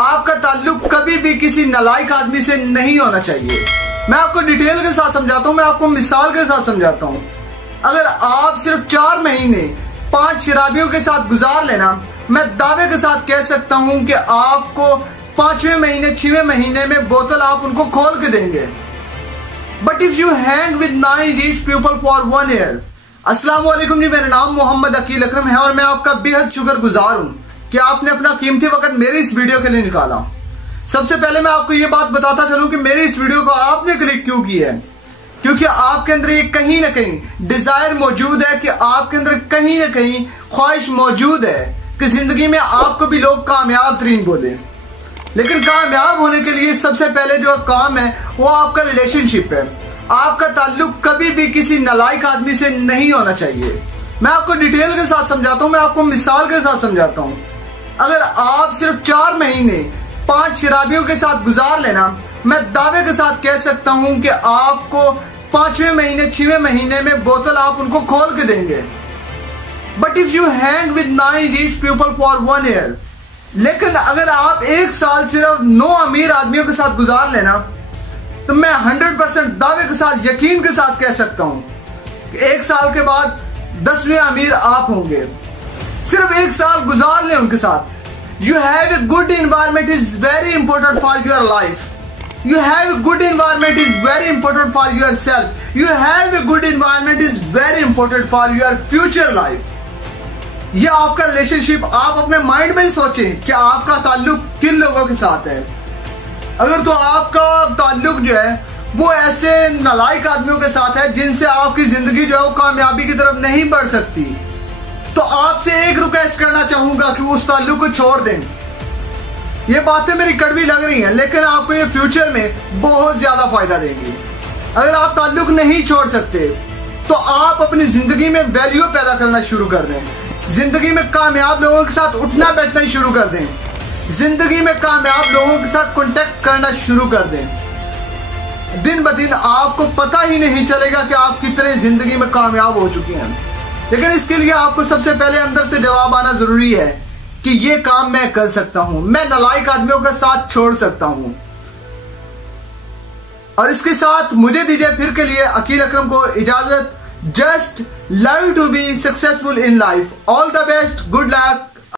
आपका ताल्लुक कभी भी किसी नालायक आदमी से नहीं होना चाहिए। मैं आपको डिटेल के साथ समझाता हूँ, मैं आपको मिसाल के साथ समझाता हूँ। अगर आप सिर्फ 4 महीने 5 शराबियों के साथ गुजार लेना, मैं दावे के साथ कह सकता हूँ कि आपको 5वें महीने 6वें महीने में बोतल आप उनको खोल के देंगे। But if you hang with 9 rich people for 1 year. अस्सलाम वालेकुम जी, मेरा नाम मोहम्मद अकील अकरम है और मैं आपका बेहद शुक्रगुजार हूँ कि आपने अपना कीमती वक्त मेरी इस वीडियो के लिए निकाला। सबसे पहले मैं आपको ये बात बताता चलूं कि मेरी इस वीडियो को आपने क्लिक क्यों किया है, क्योंकि आपके अंदर ये कहीं ना कहीं डिजायर मौजूद है कि आपके अंदर कहीं ना कहीं ख्वाहिश मौजूद है कि जिंदगी में आपको भी लोग कामयाब तरीन बोले। लेकिन कामयाब होने के लिए सबसे पहले जो काम है वो आपका रिलेशनशिप है। आपका ताल्लुक कभी भी किसी नालायक आदमी से नहीं होना चाहिए। मैं आपको डिटेल के साथ समझाता हूँ, मैं आपको मिसाल के साथ समझाता हूँ। अगर आप सिर्फ 4 महीने 5 शराबियों के साथ गुजार लेना, मैं दावे के साथ कह सकता हूँ कि आपको 5वें महीने 6वें महीने में बोतल आप उनको खोल के देंगे। But if you hang with 9 rich people for 1 year. लेकिन अगर आप 1 साल सिर्फ 9 अमीर आदमियों के साथ गुजार लेना, तो मैं 100% दावे के साथ यकीन के साथ कह सकता हूं कि 1 साल के बाद 10वें अमीर आप होंगे। सिर्फ 1 साल गुजार लें उनके साथ। You have a good environment is very important for your life. You have a good environment is very important for your self. You have a good environment is very important for your future life. ये आपका relationship आप अपने mind में ही सोचें कि आपका ताल्लुक किन लोगों के साथ है। अगर तो आपका ताल्लुक जो है वो ऐसे नालायक आदमियों के साथ है जिनसे आपकी जिंदगी जो है वो कामयाबी की तरफ नहीं बढ़ सकती, तो आपसे एक रिक्वेस्ट करना चाहूंगा कि उस ताल्लुक को छोड़ दें। ये बातें मेरी कड़वी लग रही हैं, लेकिन आपको ये फ्यूचर में बहुत ज्यादा फायदा देंगी। अगर आप ताल्लुक नहीं छोड़ सकते तो आप अपनी जिंदगी में वैल्यू पैदा करना शुरू कर दें। जिंदगी में कामयाब लोगों के साथ उठना बैठना शुरू कर दें। जिंदगी में कामयाब लोगों के साथ कांटेक्ट करना शुरू कर दें। दिन ब दिन आपको पता ही नहीं चलेगा कि आप कितने जिंदगी में कामयाब हो चुके हैं। लेकिन इसके लिए आपको सबसे पहले अंदर से जवाब आना जरूरी है कि ये काम मैं कर सकता हूं, मैं नालायक आदमियों का साथ छोड़ सकता हूं। और इसके साथ मुझे दीजिए फिर के लिए अकील अकरम को इजाजत। Just love to be successful in life. All the best, good luck.